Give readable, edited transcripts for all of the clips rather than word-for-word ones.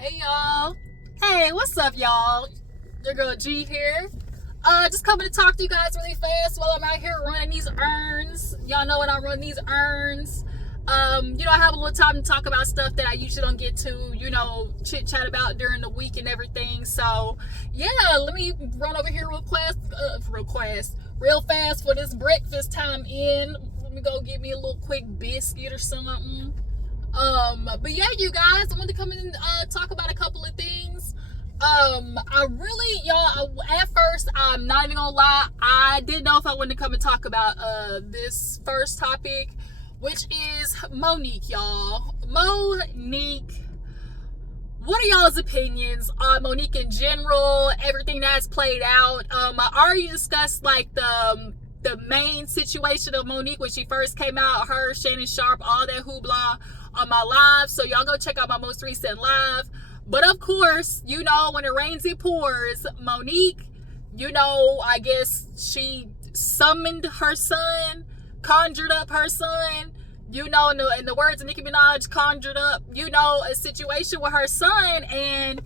Hey y'all. Hey, what's up y'all? Your girl G here. Just coming to talk to you guys really fast while I'm out here running these errands. Y'all know when I run these errands, I have a little time to talk about stuff that I usually don't get to, chit chat about during the week and everything. So yeah, let me run over here real fast for this breakfast time in. Let me go get me a little quick biscuit or something. But yeah, you guys, I wanted to come in and talk about a couple of things. At first, I'm not even gonna lie, I didn't know if I wanted to come and talk about this first topic, which is Monique, y'all. Monique, what are y'all's opinions on Monique in general, everything that's played out? I already discussed like the main situation of Monique when she first came out, her, Shannon Sharp, all that hoopla on my live, so y'all go check out my most recent live. But of course, when it rains it pours. Monique, I guess she summoned her son, conjured up her son, in the words of Nicki Minaj, conjured up, a situation with her son, and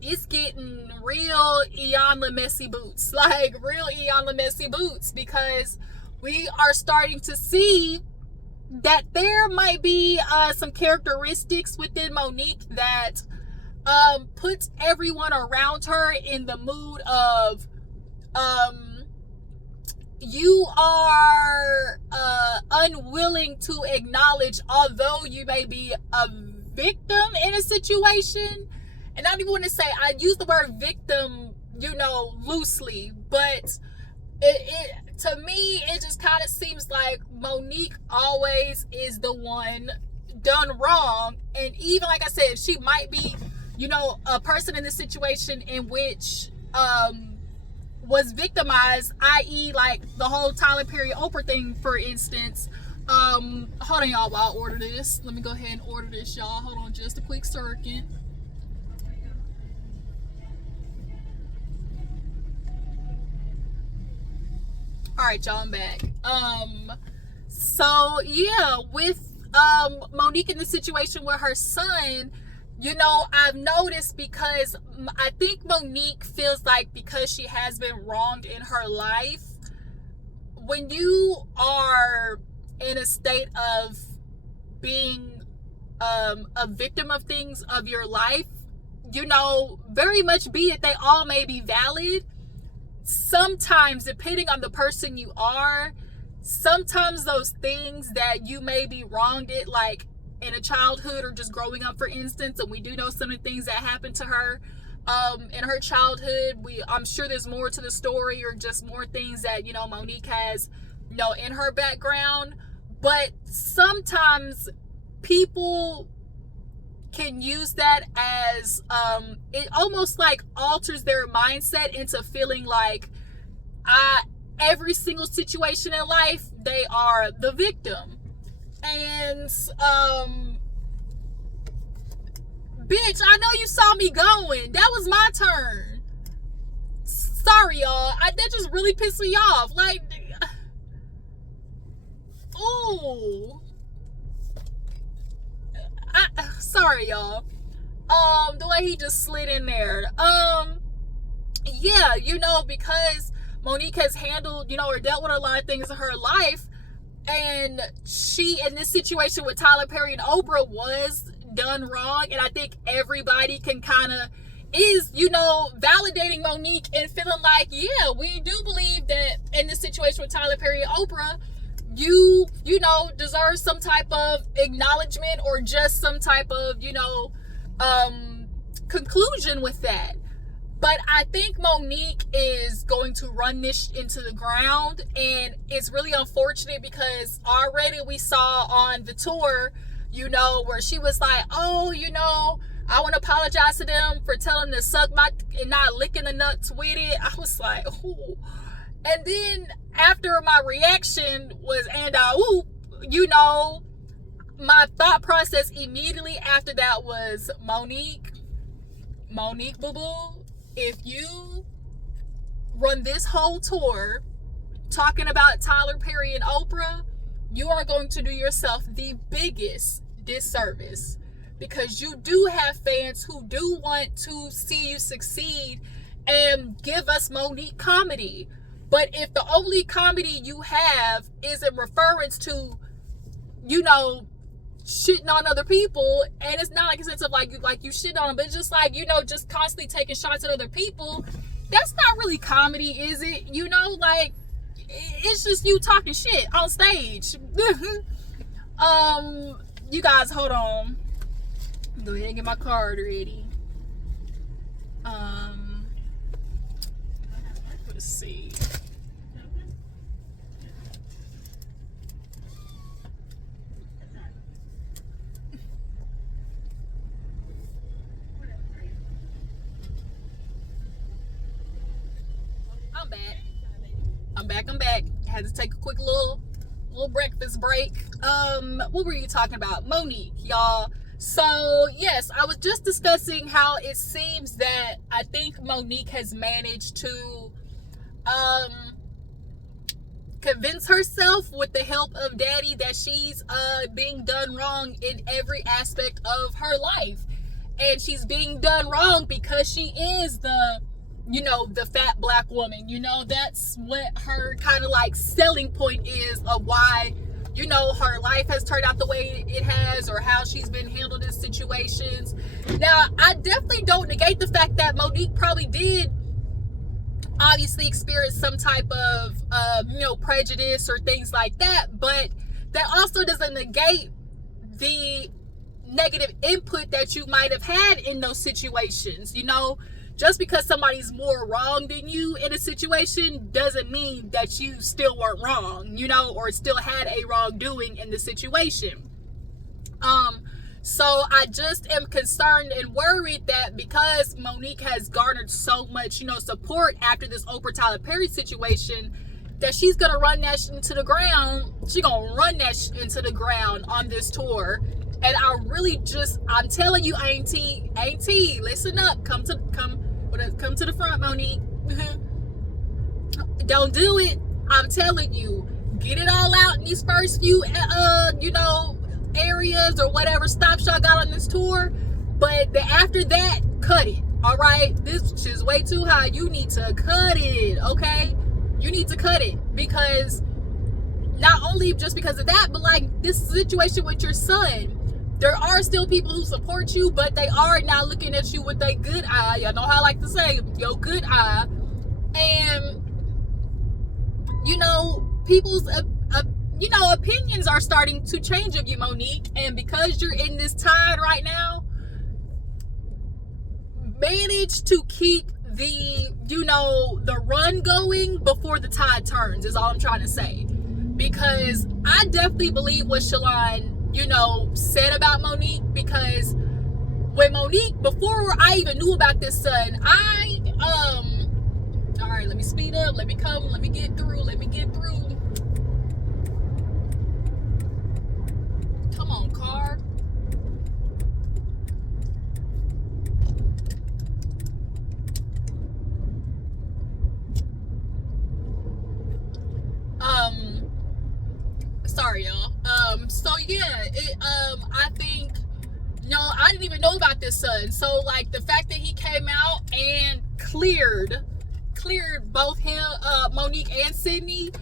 it's getting real Iyanla messy boots, like real Iyanla messy boots, because we are starting to see that there might be some characteristics within Monique that puts everyone around her in the mood of you are unwilling to acknowledge, although you may be a victim in a situation. And I don't even want to say, I use the word victim, loosely, but to me, it just kind of seems like Monique always is the one done wrong. And even like I said, she might be, a person in this situation in which was victimized, i.e. like the whole Tyler Perry Oprah thing, for instance. Hold on, y'all, while I order this. Let me go ahead and order this, y'all. Hold on just a quick second. All right, y'all, I'm back. So yeah, with Monique in the situation with her son, I've noticed, because I think Monique feels like, because she has been wronged in her life, when you are in a state of being a victim of things of your life, very much be it they all may be valid. Sometimes, depending on the person you are, sometimes those things that you may be wronged in, like in a childhood or just growing up, for instance, and we do know some of the things that happened to her in her childhood. I'm sure there's more to the story, or just more things that, Monique has, in her background. But sometimes people can use that as it almost like alters their mindset into feeling like every single situation in life they are the victim. And bitch, I know you saw me going. That was my turn. Sorry, y'all. That just really pissed me off. Like, ooh. Sorry, y'all. The way he just slid in there. Yeah, because Monique has handled, or dealt with a lot of things in her life, and she, in this situation with Tyler Perry and Oprah, was done wrong. And I think everybody can kind of is, validating Monique and feeling like, yeah, we do believe that in this situation with Tyler Perry and Oprah, you deserve some type of acknowledgement, or just some type of, conclusion with that. But I think Monique is going to run this into the ground, and it's really unfortunate, because already we saw on the tour, where she was like, oh, I want to apologize to them for telling them to suck my and not licking the nuts with it. I was like, ooh. And then after my reaction was, my thought process immediately after that was, Monique, boo-boo, if you run this whole tour talking about Tyler Perry and Oprah, you are going to do yourself the biggest disservice. because you do have fans who do want to see you succeed and give us Monique comedy. But if the only comedy you have is in reference to, you know, shitting on other people, and it's not like a sense of like you shit on them, but it's just like, you know, just constantly taking shots at other people, that's not really comedy, is it? You know, like, it's just you talking shit on stage. You guys, hold on. Go ahead and get my card ready. Let's see. I'm back. Had to take a quick little breakfast break. What were you talking about? Monique, y'all. So yes, I was just discussing how it seems that I think Monique has managed to convince herself with the help of Daddy that she's being done wrong in every aspect of her life. And she's being done wrong because she is the, you know, the fat black woman. You know, that's what her kind of like selling point is of why, you know, her life has turned out the way it has, or how she's been handled in situations. Now, I definitely don't negate the fact that Monique probably did obviously experience some type of, you know, prejudice or things like that, but that also doesn't negate the negative input that you might have had in those situations. You know, just because somebody's more wrong than you in a situation doesn't mean that you still weren't wrong, you know, or still had a wrongdoing in the situation. So I just am concerned and worried that because Monique has garnered so much, you know, support after this Oprah Tyler Perry situation, that she's gonna run that into the ground. She's gonna run that into the ground on this tour. And I'm telling you, Auntie, listen up. Come to the front, Monique. Don't do it. I'm telling you, get it all out in these first few, you know, areas or whatever stops y'all got on this tour. But after that, cut it. All right, this is way too high. You need to cut it. Okay, you need to cut it, because not only just because of that, but like this situation with your son. There are still people who support you, but they are now looking at you with a good eye. Y'all know how I like to say, your good eye. And, you know, people's, you know, opinions are starting to change of you, Monique. And because you're in this tide right now, manage to keep the, you know, the run going before the tide turns is all I'm trying to say. Because I definitely believe what Shalon, you know, said about Monique, because when Monique, before I even knew about this son, all right, let me speed up, let me get through. Come on, car. Sorry, y'all. So yeah, I think, you know, I didn't even know about this son. So like the fact that he came out and cleared both him, Monique and Sidney,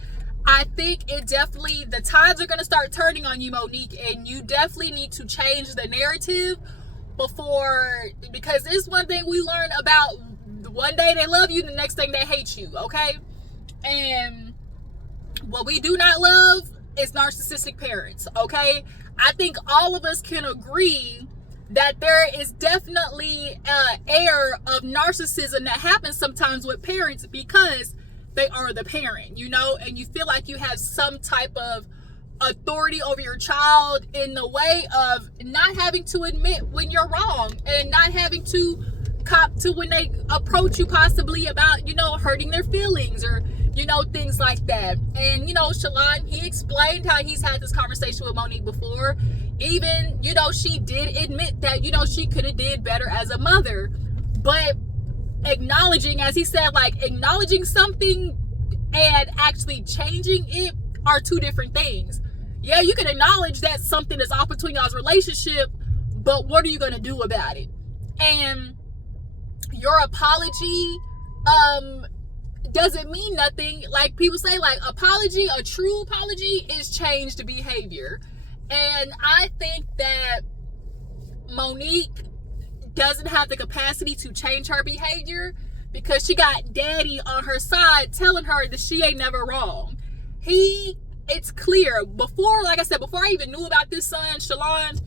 I think it definitely, the tides are going to start turning on you, Monique, and you definitely need to change the narrative because it's one thing we learn about, one day they love you, the next thing they hate you, okay? And what we do not love is narcissistic parents, okay? I think all of us can agree that there is definitely an air of narcissism that happens sometimes with parents because they are the parent, you know, and you feel like you have some type of authority over your child in the way of not having to admit when you're wrong and not having to cop to when they approach you possibly about, you know, hurting their feelings or, you know, things like that. And, you know, Shalon, he explained how he's had this conversation with Monique before. Even, you know, she did admit that, you know, she could have did better as a mother. But acknowledging, as he said, like acknowledging something and actually changing it are two different things. Yeah, you can acknowledge that something is off between y'all's relationship, but what are you going to do about it? And your apology doesn't mean nothing. Like people say, like, apology, a true apology is changed behavior. And I think that Monique doesn't have the capacity to change her behavior because she got daddy on her side telling her that she ain't never wrong. It's clear. Before, like I said, before I even knew about this son, Shalon,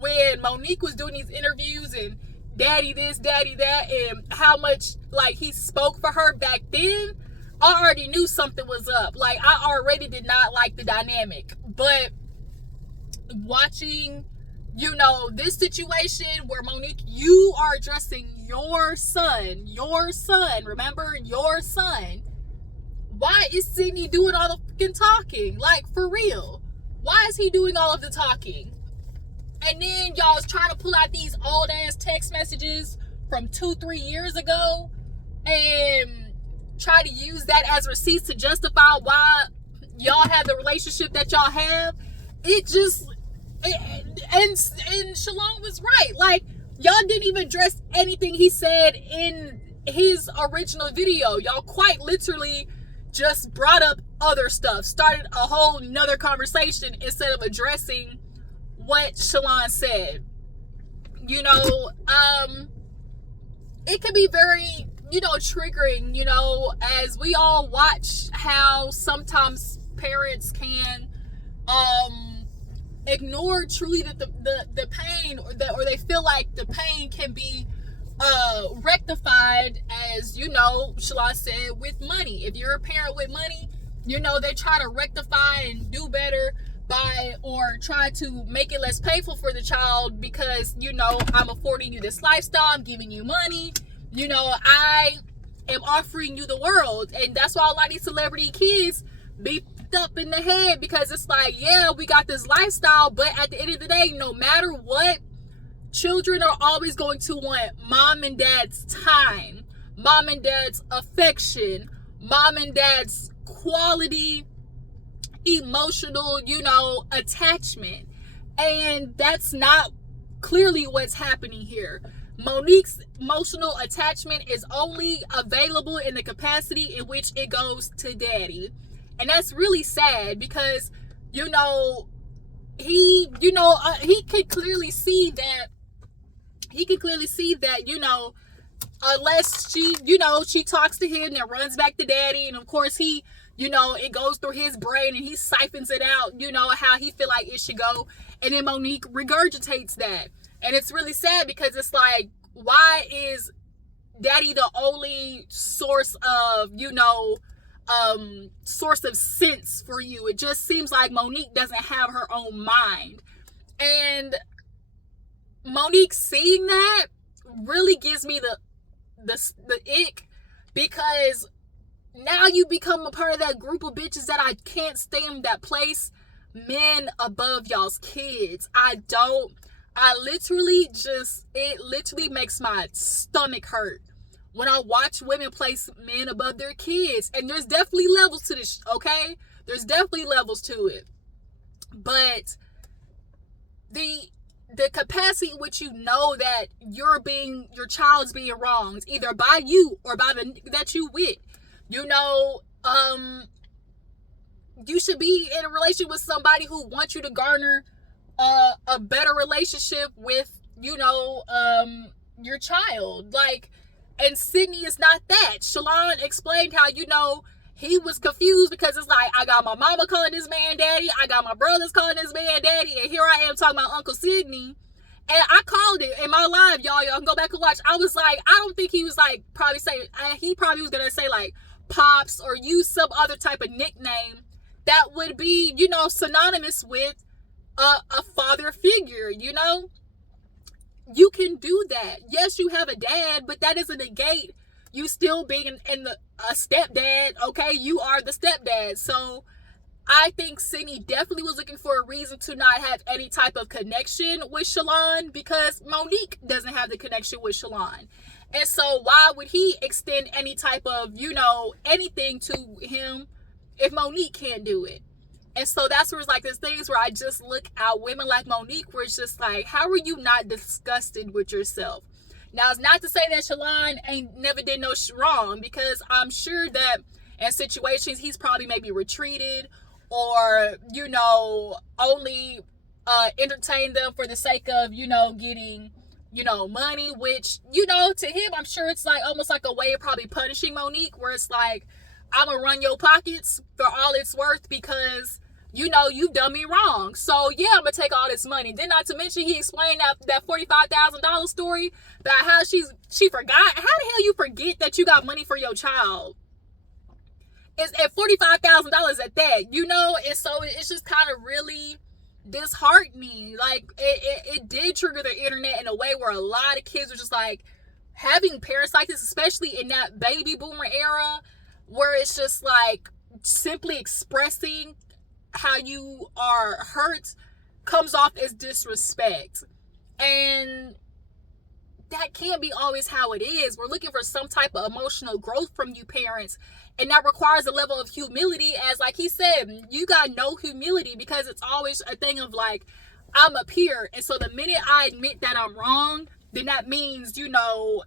when Monique was doing these interviews and daddy this, daddy that, and how much like he spoke for her back then, I already knew something was up. Like, I already did not like the dynamic. But watching, you know, this situation where Monique, you are addressing your son, remember, your son. Why is Sidney doing all the fucking talking? Like, for real. Why is he doing all of the talking? And then y'all is trying to pull out these old ass text messages from 2-3 years ago and try to use that as receipts to justify why y'all have the relationship that y'all have. And Shalon was right. Like, y'all didn't even address anything he said in his original video. Y'all quite literally just brought up other stuff, started a whole nother conversation instead of addressing what Shalon said. You know, it can be very, you know, triggering, you know, as we all watch how sometimes parents can ignore truly the pain, or they feel like the pain can be rectified, as, you know, Shalon said, with money. If you're a parent with money, you know, they try to rectify and do better by, or try to make it less painful for the child because, you know, I'm affording you this lifestyle, I'm giving you money, you know, I am offering you the world. And that's why a lot of these celebrity kids be up in the head, because it's like, yeah, we got this lifestyle, but at the end of the day, no matter what, children are always going to want mom and dad's time, mom and dad's affection, mom and dad's quality emotional, you know, attachment. And that's not clearly what's happening here. Monique's emotional attachment is only available in the capacity in which it goes to daddy. And that's really sad because, you know, he could clearly see that, you know, unless she, you know, she talks to him and runs back to daddy, and of course he, you know, it goes through his brain and he siphons it out, you know, how he feel like it should go. And then Monique regurgitates that. And it's really sad because it's like, why is daddy the only source of, you know, source of sense for you? It just seems like Monique doesn't have her own mind. And Monique seeing that really gives me the ick, because now you become a part of that group of bitches that I can't stand, that place men above y'all's kids. It literally makes my stomach hurt when I watch women place men above their kids. And there's definitely levels to this, okay? There's definitely levels to it. But the capacity in which you know that your child's being wronged, either by you or by the that you with, you know, you should be in a relationship with somebody who wants you to garner a better relationship with, you know, your child. Like, and Sidney is not that. Shalon explained how, you know, he was confused because it's like, I got my mama calling this man daddy, I got my brothers calling this man daddy, and here I am talking about Uncle Sidney. And I called it in my live, y'all can go back and watch. I was like, I don't think he was like, he probably was gonna say like Pops or use some other type of nickname that would be, you know, synonymous with a father figure. You know, you can do that. Yes, you have a dad, but that doesn't negate you still being a stepdad. Okay, you are the stepdad. So I think Sidney definitely was looking for a reason to not have any type of connection with Shalon, because Monique doesn't have the connection with Shalon. And so why would he extend any type of, you know, anything to him if Monique can't do it? And so that's where it's like there's things where I just look at women like Monique where it's just like, how are you not disgusted with yourself? Now, it's not to say that Shalon ain't never did no wrong, because I'm sure that in situations he's probably maybe retreated or, you know, only entertained them for the sake of, you know, getting, you know, money, which, you know, to him, I'm sure it's like almost like a way of probably punishing Monique, where it's like, I'm gonna run your pockets for all it's worth because, you know, you've done me wrong. So yeah, I'm gonna take all this money. Then not to mention he explained that $45,000 story about how she forgot. How the hell you forget that you got money for your child? It's at $45,000 at that, you know? And so it's just kind of really disheartening. Like it did trigger the internet in a way where a lot of kids were just like having parents like this, especially in that baby boomer era, where it's just like simply expressing how you are hurt comes off as disrespect. And that can't be always how it is. We're looking for some type of emotional growth from you parents, and that requires a level of humility. As like he said, you got no humility, because it's always a thing of like, I'm up here, and so the minute I admit that I'm wrong, then that means, you know,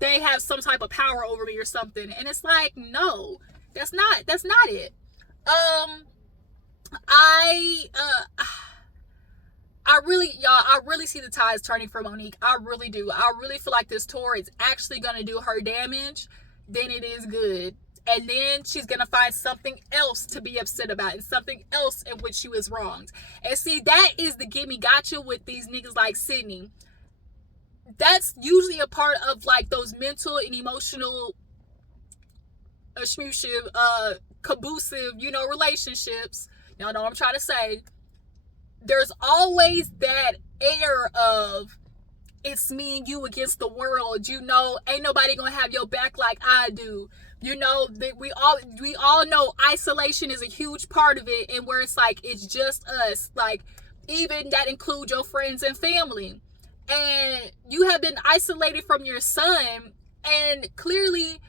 they have some type of power over me or something. And it's like, no, that's not it. I really see the tides turning for Monique. I really do. I really feel like this tour is actually going to do her damage than it is good. And then she's going to find something else to be upset about, and something else in which she was wronged. And see, that is the gimme gotcha with these niggas like Sidney. That's usually a part of like those mental and emotional cabusive, you know, relationships. Y'all know what I'm trying to say. There's always that air of, it's me and you against the world, you know, ain't nobody gonna have your back like I do. You know, that we all know isolation is a huge part of it, and where it's like it's just us. Like, even that includes your friends and family. And you have been isolated from your son, and clearly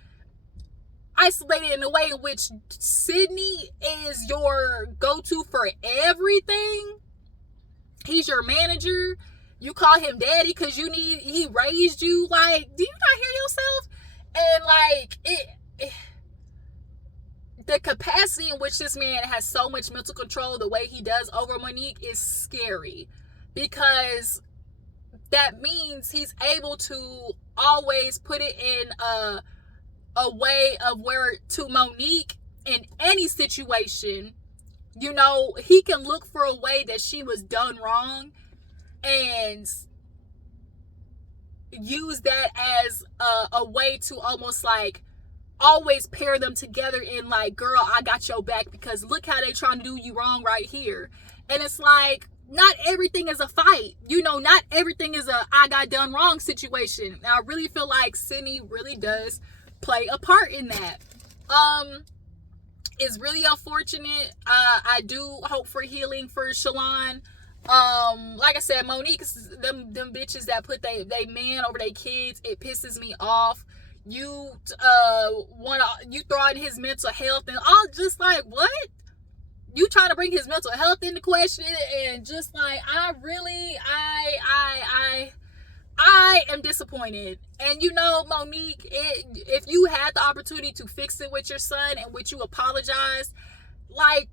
isolated in a way in which Sidney is your go-to for everything. He's your manager. You call him daddy because he raised you. Like, do you not hear yourself? And like the capacity in which this man has so much mental control the way he does over Monique is scary, because that means he's able to always put it in a way of where to Monique in any situation, you know, he can look for a way that she was done wrong and use that as a way to almost like always pair them together in like, girl, I got your back because look how they trying to do you wrong right here. And it's like, not everything is a fight, you know, not everything is a I got done wrong situation. And I really feel like Sidney really does play a part in that. It's really unfortunate. I do hope for healing for Shalon. Like I said, Monique, them bitches that put they man over their kids, it pisses me off. You throw in his mental health and all, just like, what? You trying to bring his mental health into question, and just like, I am disappointed. And you know, Monique, if you had the opportunity to fix it with your son and which you apologized, like,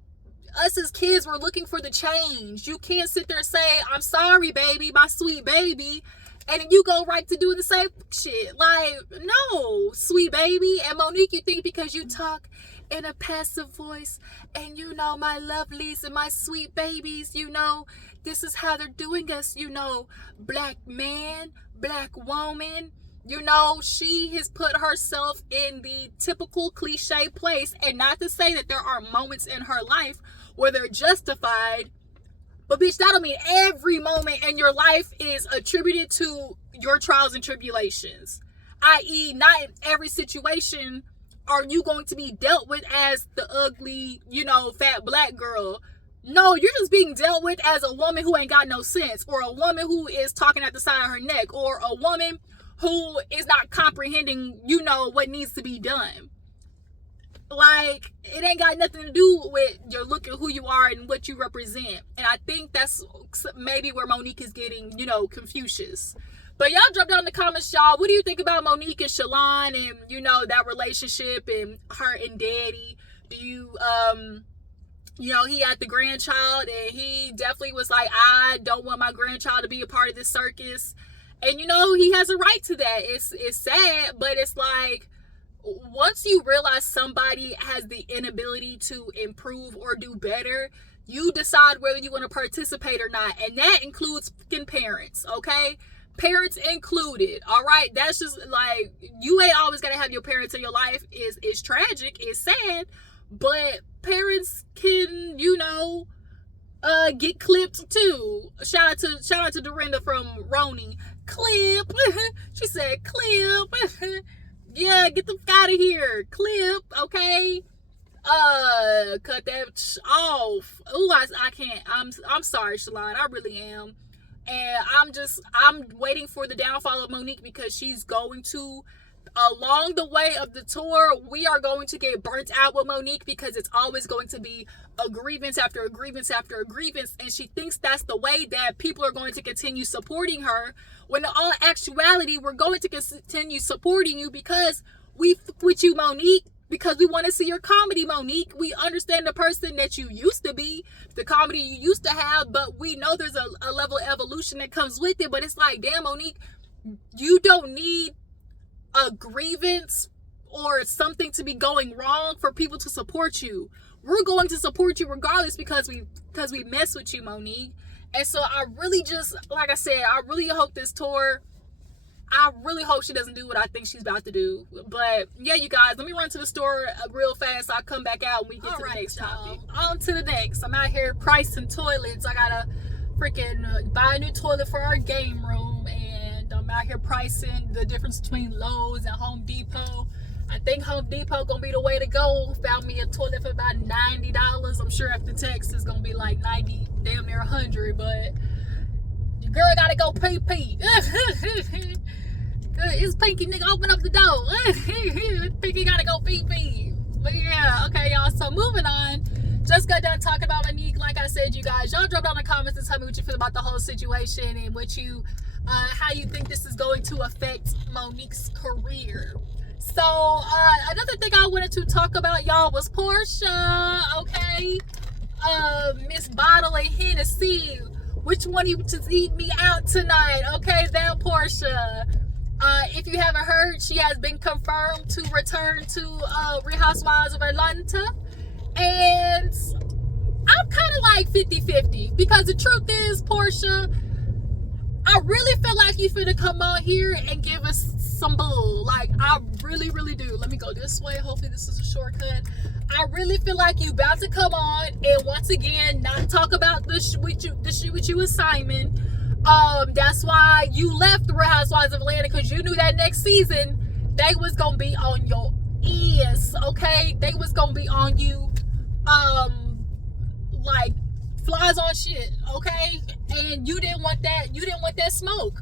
us as kids were looking for the change. You can't sit there and say, I'm sorry, baby, my sweet baby, and then you go right to doing the same shit. Like, no, sweet baby. And Monique, you think because you talk in a passive voice and, you know, my lovelies and my sweet babies, you know, this is how they're doing us, you know, black man, black woman, you know, she has put herself in the typical cliche place. And not to say that there are moments in her life where they're justified, but bitch, that don't mean every moment in your life is attributed to your trials and tribulations. I.e., not in every situation are you going to be dealt with as the ugly, you know, fat black girl. No, you're just being dealt with as a woman who ain't got no sense, or a woman who is talking at the side of her neck, or a woman who is not comprehending, you know, what needs to be done. Like, it ain't got nothing to do with your look and who you are and what you represent. And I think that's maybe where Monique is getting, Confucius. But y'all drop down in the comments, y'all. What do you think about Monique and Shalon and, that relationship and her and Daddy? Do you, he had the grandchild and he definitely was like, I don't want my grandchild to be a part of this circus. And, he has a right to that. It's sad, but it's like, once you realize somebody has the inability to improve or do better, you decide whether you want to participate or not. And that includes fucking parents, okay? Parents included, all right? That's just like, you ain't always got to have your parents in your life. It's tragic, it's sad, but parents can, get clipped too. Shout out to Dorinda from Roni. Clip. She said clip. Yeah, get the fuck out of here. Clip, okay? Cut that off. Ooh, I can't. I'm sorry, Shalon. I really am. And I'm waiting for the downfall of Monique because she's going to, along the way of the tour, we are going to get burnt out with Monique because it's always going to be a grievance after a grievance after a grievance. And she thinks that's the way that people are going to continue supporting her. When in all actuality, we're going to continue supporting you because we fuck with you, Monique. Because we want to see your comedy, Monique. We understand the person that you used to be, the comedy you used to have, but we know there's a level of evolution that comes with it. But it's like, damn, Monique, you don't need a grievance or something to be going wrong for people to support you. We're going to support you regardless because we mess with you, Monique. And so I really just, like I said, I really hope this tour, I really hope she doesn't do what I think she's about to do. But yeah, you guys, let me run to the store real fast so I come back out and we get to the next topic. On to the next. I'm out here pricing toilets. I gotta freaking buy a new toilet for our game room, and I'm out here pricing the difference between Lowe's and Home Depot. I think Home Depot gonna be the way to go. Found me a toilet for about $90. I'm sure after tax it's gonna be like 90, damn near 100, but your girl gotta go pee. It's Pinky, nigga, open up the door. Pinky gotta go pee. But yeah, okay, y'all, so moving on. Just got done talking about Monique. Like I said, you guys, y'all drop down in the comments and tell me what you feel about the whole situation and what you how you think this is going to affect Monique's career. So another thing I wanted to talk about, y'all, was Porsha. Okay, Miss Bottle and Hennessy, which one you just eat me out tonight? Okay, that Porsha. If you haven't heard, she has been confirmed to return to Real Housewives of Atlanta, and I'm kind of like 50-50 because the truth is, Porsha, I really feel like you finna come on here and give us some bull. Like, I really do. Let me go this way. Hopefully this is a shortcut. I really feel like you about to come on and once again not talk about the shit with you with Simon. That's why you left the Real Housewives of Atlanta, because you knew that next season they was gonna be on your ears, okay? They was gonna be on you, like flies on shit, okay? And you didn't want that. You didn't want that smoke,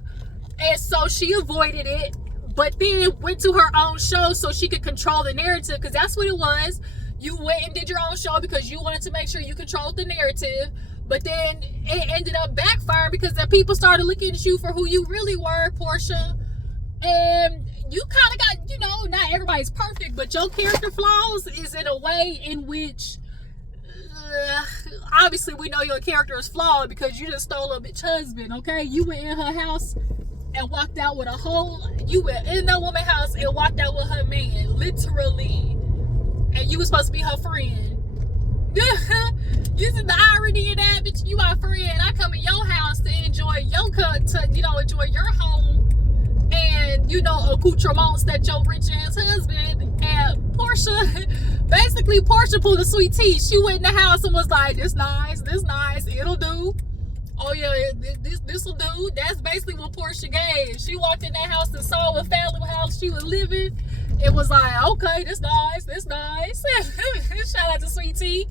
and so she avoided it. But then went to her own show so she could control the narrative, because that's what it was. You went and did your own show because you wanted to make sure you controlled the narrative. But then it ended up backfiring because the people started looking at you for who you really were, Porsha. And you kind of got, not everybody's perfect, but your character flaws is in a way in which, obviously we know your character is flawed because you just stole a bitch husband, okay? You went in her house and walked out with you went in that woman's house and walked out with her man, literally. And you were supposed to be her friend. This is the irony of that, bitch. You my friend. I come in your house to enjoy enjoy your home and accoutrements that your rich ass husband. And Porsha pulled a sweet tea. She went in the house and was like, this nice, it'll do. Oh yeah, this will do. That's basically what Porsha gave. She walked in that house and saw what family house she was living. It was like, okay, this nice. Shout out to Sweet Tea.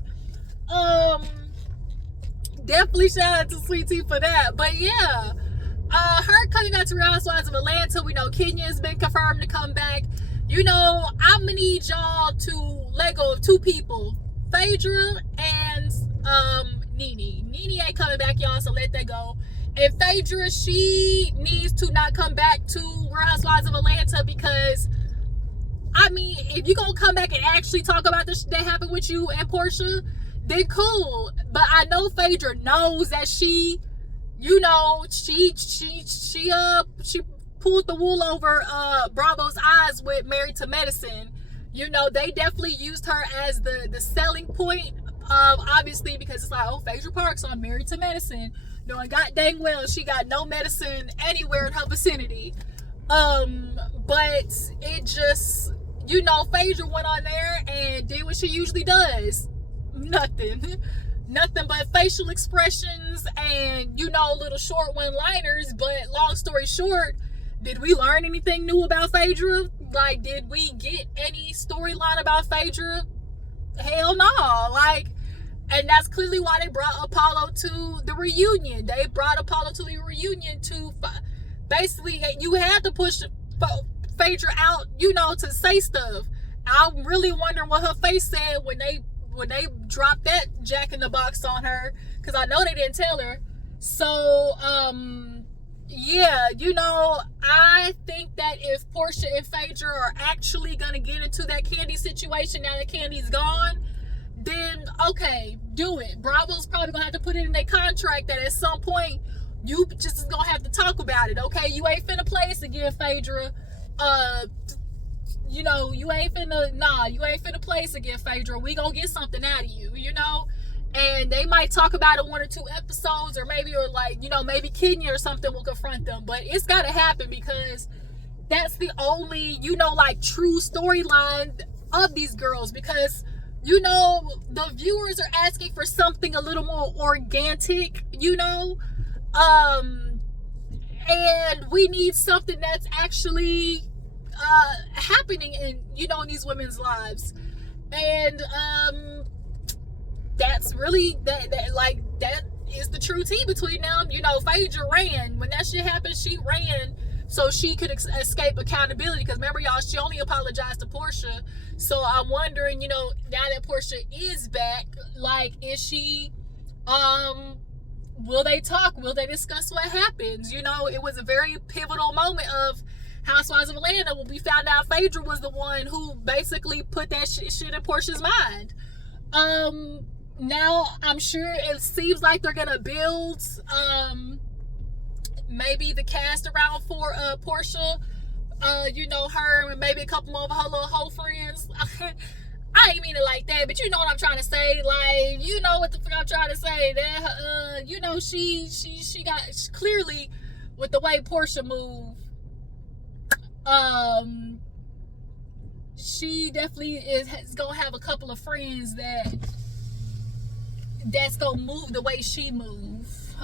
Definitely shout out to Sweet Tea for that. But yeah, her coming back to Real Housewives of Atlanta. We know Kenya's been confirmed to come back. I'm gonna need y'all to let go of two people, Phaedra and Nene. Nene ain't coming back, y'all, so let that go. And Phaedra, she needs to not come back to Real Housewives of Atlanta, because I mean, if you're gonna come back and actually talk about this that happened with you and Porsha, then cool. But I know Phaedra knows that she, you know, she pulled the wool over Bravo's eyes with Married to Medicine. You know, they definitely used her as the selling point, obviously, because it's like, oh, Phaedra Parks on Married to Medicine, knowing god dang well she got no medicine anywhere in her vicinity. But it just, you know, Phaedra went on there and did what she usually does. Nothing but facial expressions and, you know, little short one-liners. But long story short, did we learn anything new about Phaedra? Like, did we get any storyline about Phaedra? Hell no. Like, and that's clearly why they brought Apollo to the reunion. They brought Apollo to the reunion to basically, you had to push Phaedra out, you know, to say stuff. I'm really wondering what her face said when they dropped that Jack in the Box on her, because I know they didn't tell her. So yeah, you know, I think that if Porsha and Phaedra are actually gonna get into that Candy situation now that Candy's gone, then okay, do it. Bravo's probably gonna have to put it in their contract that at some point you just is gonna have to talk about it. Okay, you ain't finna play us again, Phaedra. You know, you ain't finna play us again, Phaedra. We gonna get something out of you, you know. And they might talk about it 1 or 2 episodes, or like, you know, maybe Kenya or something will confront them. But it's gotta happen, because that's the only, you know, like, true storyline of these girls. Because, you know, the viewers are asking for something a little more organic, you know. And we need something that's actually happening in, you know, in these women's lives. And that's really that is the true tea between them. You know, Phaedra ran when that shit happened. She ran so she could escape accountability, because remember, y'all, she only apologized to Porsha. So I'm wondering, you know, now that Porsha is back, like, is she will they talk? Will they discuss what happens? You know, it was a very pivotal moment of Housewives of Atlanta when we found out Phaedra was the one who basically put that shit in Porsha's mind. Now I'm sure it seems like they're gonna build maybe the cast around for Porsha. You know, her and maybe a couple more of her little hoe friends. I ain't mean it like that, but you know what I'm trying to say. Like, you know what the fuck I'm trying to say. That you know, she got clearly, with the way Porsha moved, she definitely is gonna have a couple of friends that's gonna move the way she move.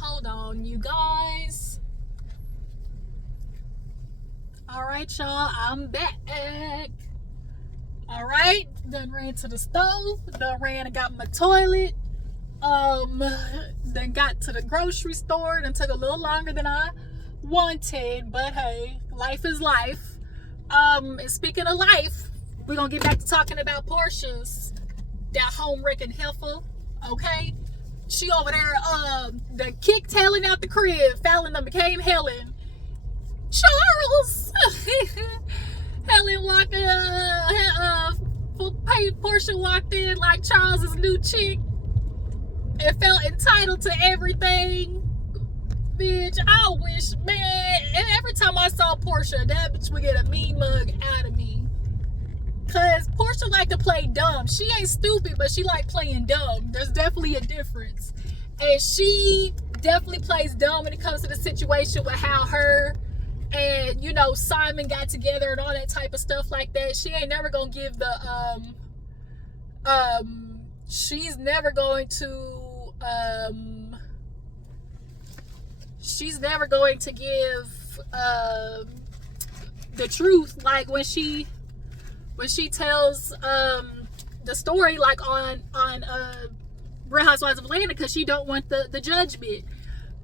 Hold on, you guys. All right, y'all, I'm back. All right, done ran to the stove, done ran and got my toilet, then got to the grocery store, and took a little longer than I wanted, but hey, life is life. And speaking of life, we're gonna get back to talking about Porsha's that home wrecking heifer. Okay, she over there the kicked Helen out the crib. Fallon done became Helen. Charles. Helen walked in, Porsha walked in like Charles's new chick and felt entitled to everything. Bitch, I wish, man, and every time I saw Porsha, that bitch would get a mean mug out of me. Cause Porsha like to play dumb. She ain't stupid, but she like playing dumb. There's definitely a difference. And she definitely plays dumb when it comes to the situation with how her and, you know, Simon got together and all that type of stuff like that. She ain't never gonna give the she's never going to give the truth, like when she tells the story, like on Real Housewives of Atlanta, because she don't want the judgment.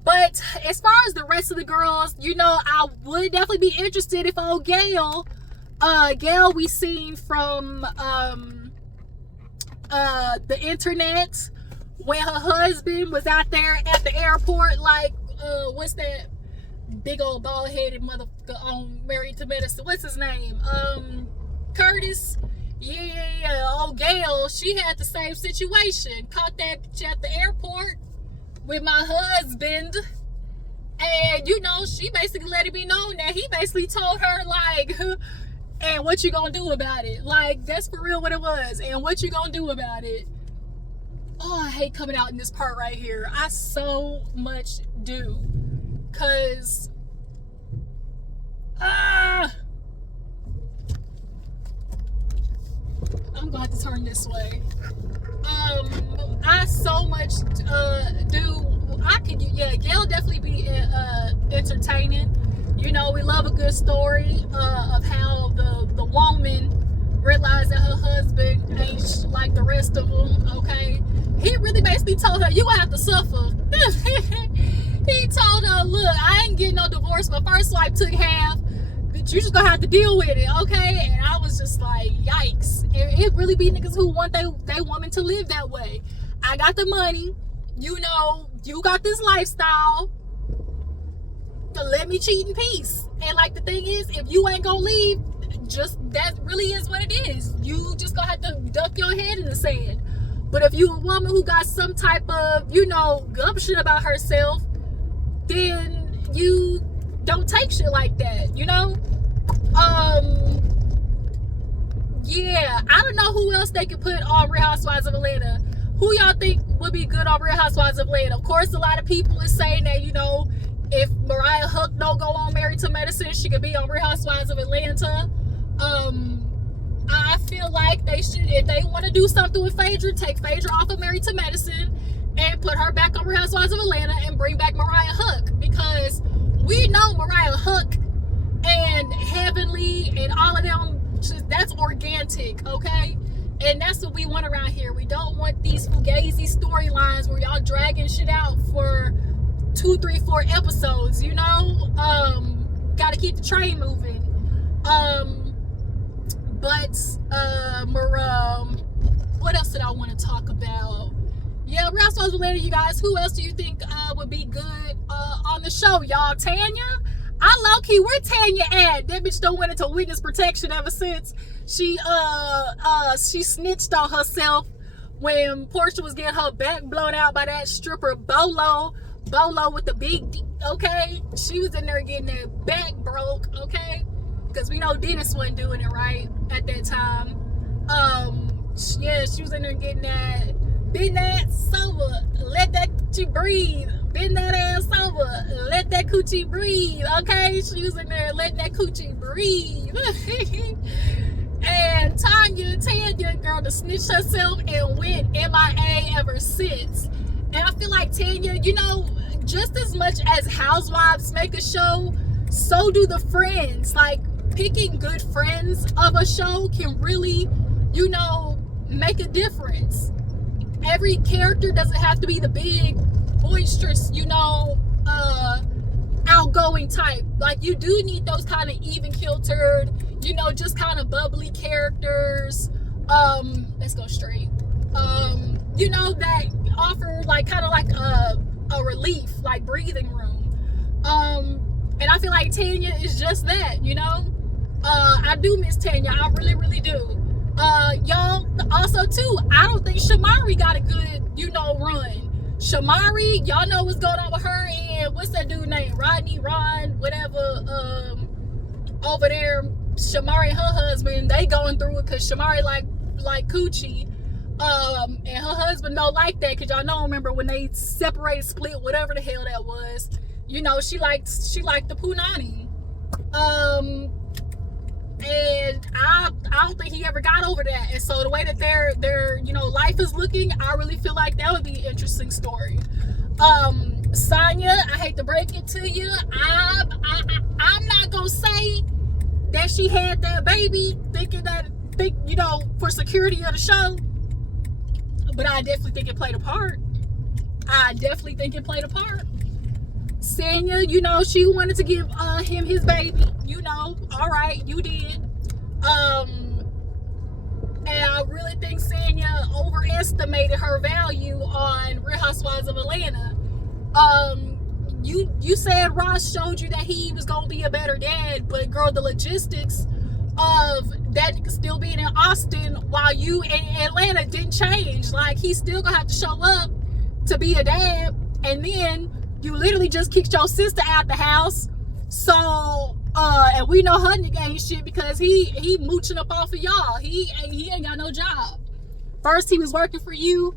But as far as the rest of the girls, you know, I would definitely be interested if old Gail we seen from the internet when her husband was out there at the airport, like what's that big old bald-headed motherfucker on Married to Medicine, what's his name, Curtis. Yeah, old Gail, she had the same situation. Caught that bitch at the airport with my husband, and you know, she basically let it be known that he basically told her, like, and what you gonna do about it? Like, that's for real what it was. And what you gonna do about it? Oh, I hate coming out in this part right here. I so much do. Cause I'm going to have to turn this way. I so much do. I could, yeah, Gail definitely be entertaining. You know, we love a good story of how the woman realized that her husband ain't like the rest of them. Okay, he really basically told her, "You gonna have to suffer." He told her, "Look, I ain't getting no divorce. My first wife took half. But you just gonna have to deal with it, okay?" And I was just like, yikes. It really be niggas who want they woman to live that way. I got the money, you know, you got this lifestyle, to let me cheat in peace. And like, the thing is, if you ain't gonna leave, just that really is what it is. You just gonna have to duck your head in the sand. But if you a woman who got some type of, you know, gumption about herself, then you don't take shit like that, you know? Yeah, I don't know who else they could put on Real Housewives of Atlanta. Who y'all think would be good on Real Housewives of Atlanta? Of course, a lot of people is saying that, you know, if Mariah Hook don't go on Married to Medicine, she could be on Real Housewives of Atlanta. I feel like they should, if they want to do something with Phaedra, take Phaedra off of Married to Medicine and put her back on Real Housewives of Atlanta and bring back Mariah Hook, because we know Mariah Hook and Heavenly and all of them, just, that's organic, okay? And that's what we want around here. We don't want these fugazi storylines where y'all dragging shit out for 2, 3, 4 episodes, you know? Gotta keep the train moving. What else did I want to talk about? Yeah, Real Housewives of Atlanta, you guys. Who else do you think would be good on the show, y'all? Tanya? I low-key, where Tanya at? That bitch don't went into witness protection ever since she snitched on herself when Porsha was getting her back blown out by that stripper Bolo with the big D, okay? She was in there getting that back broke, okay? Because we know Dennis wasn't doing it right at that time. Yeah, she was in there getting that, bend that sober, let that coochie breathe, bend that ass over, let that coochie breathe, okay? She was in there letting that coochie breathe. And Tanya, girl, to snitch herself and went MIA ever since. And I feel like Tanya, you know, just as much as housewives make a show, so do the friends. Like, picking good friends of a show can really, you know, make a difference. Every character doesn't have to be the big, boisterous, you know, outgoing type. Like, you do need those kind of even-kiltered, you know, just kind of bubbly characters. Let's go straight. You know, that offer like kind of like a relief, like breathing room. And I feel like Tanya is just that, you know. I do miss Tanya. I really, really do. Y'all, also too, I don't think Shamari got a good, you know, run. Shamari, y'all know what's going on with her and what's that dude named? Ron, whatever, over there. Shamari and her husband, they going through it because Shamari like coochie. And her husband don't like that, because y'all know, remember when they separated, split, whatever the hell that was. You know, she liked the punani. And I don't think he ever got over that. And so the way that their you know, life is looking, I really feel like that would be an interesting story. Sonya, I hate to break it to you, I'm not gonna say that she had that baby thinking, you know, for security of the show, but I definitely think it played a part. Sanya, you know, she wanted to give him his baby. You know, all right, you did. And I really think Sanya overestimated her value on Real Housewives of Atlanta. You said Ross showed you that he was gonna be a better dad, but girl, the logistics of that still being in Austin while you in Atlanta didn't change. Like, he's still gonna have to show up to be a dad, and then you literally just kicked your sister out the house. So and we know her nigga ain't shit because he mooching up off of y'all. He ain't got no job. First he was working for you,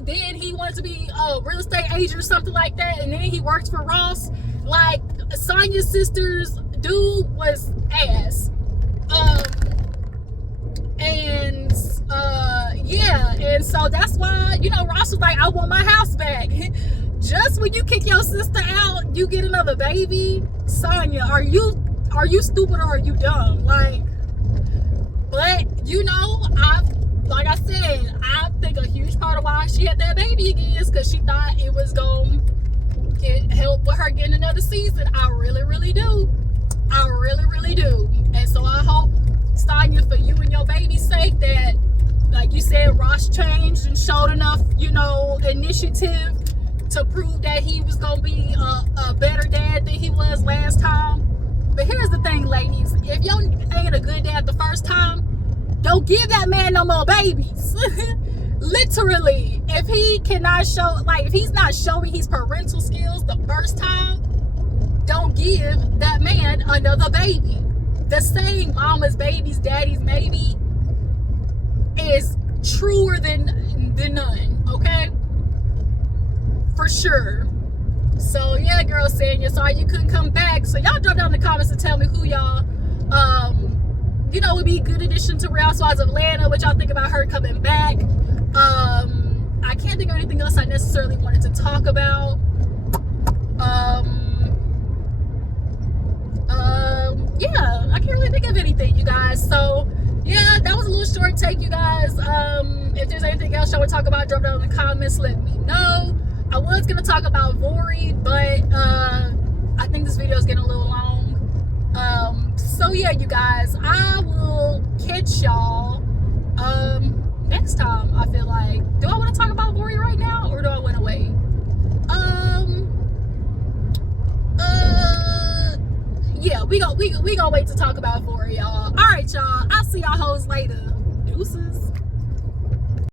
then he wanted to be a real estate agent or something like that, and then he worked for Ross. Like, Sonya's sister's dude was ass. And so that's why, you know, Ross was like, I want my house back. Just when you kick your sister out, you get another baby. Sonya, are you stupid or are you dumb? Like, but you know, like I said, I think a huge part of why she had that baby again is because she thought it was gonna help with her getting another season. I really do. I really do. And so I hope, Sonya, for you and your baby's sake, that, like you said, Ross changed and showed enough, you know, initiative to prove that he was gonna be a better dad than he was last time. But here's the thing, ladies, if you ain't a good dad the first time, don't give that man no more babies. Literally, if he cannot show, like, if he's not showing his parental skills the first time, don't give that man another baby. The saying, mama's baby's daddy's maybe, is truer than none, okay? For sure. So yeah, girl, Sanya, sorry you couldn't come back. So y'all drop down in the comments and tell me who y'all you know would be a good addition to Real Housewives of Atlanta. What y'all think about her coming back? I can't think of anything else I necessarily wanted to talk about. Yeah, I can't really think of anything, you guys. So yeah, that was a little short take, you guys. If there's anything else y'all want to talk about, drop down in the comments, let me know. I was gonna talk about Vori, but I think this video is getting a little long. So yeah, you guys, I will catch y'all next time. I feel like, do I want to talk about Vori right now, or do I want to wait? Yeah, we gonna wait to talk about Vori, y'all. All right, y'all. I'll see y'all hoes later. Deuces.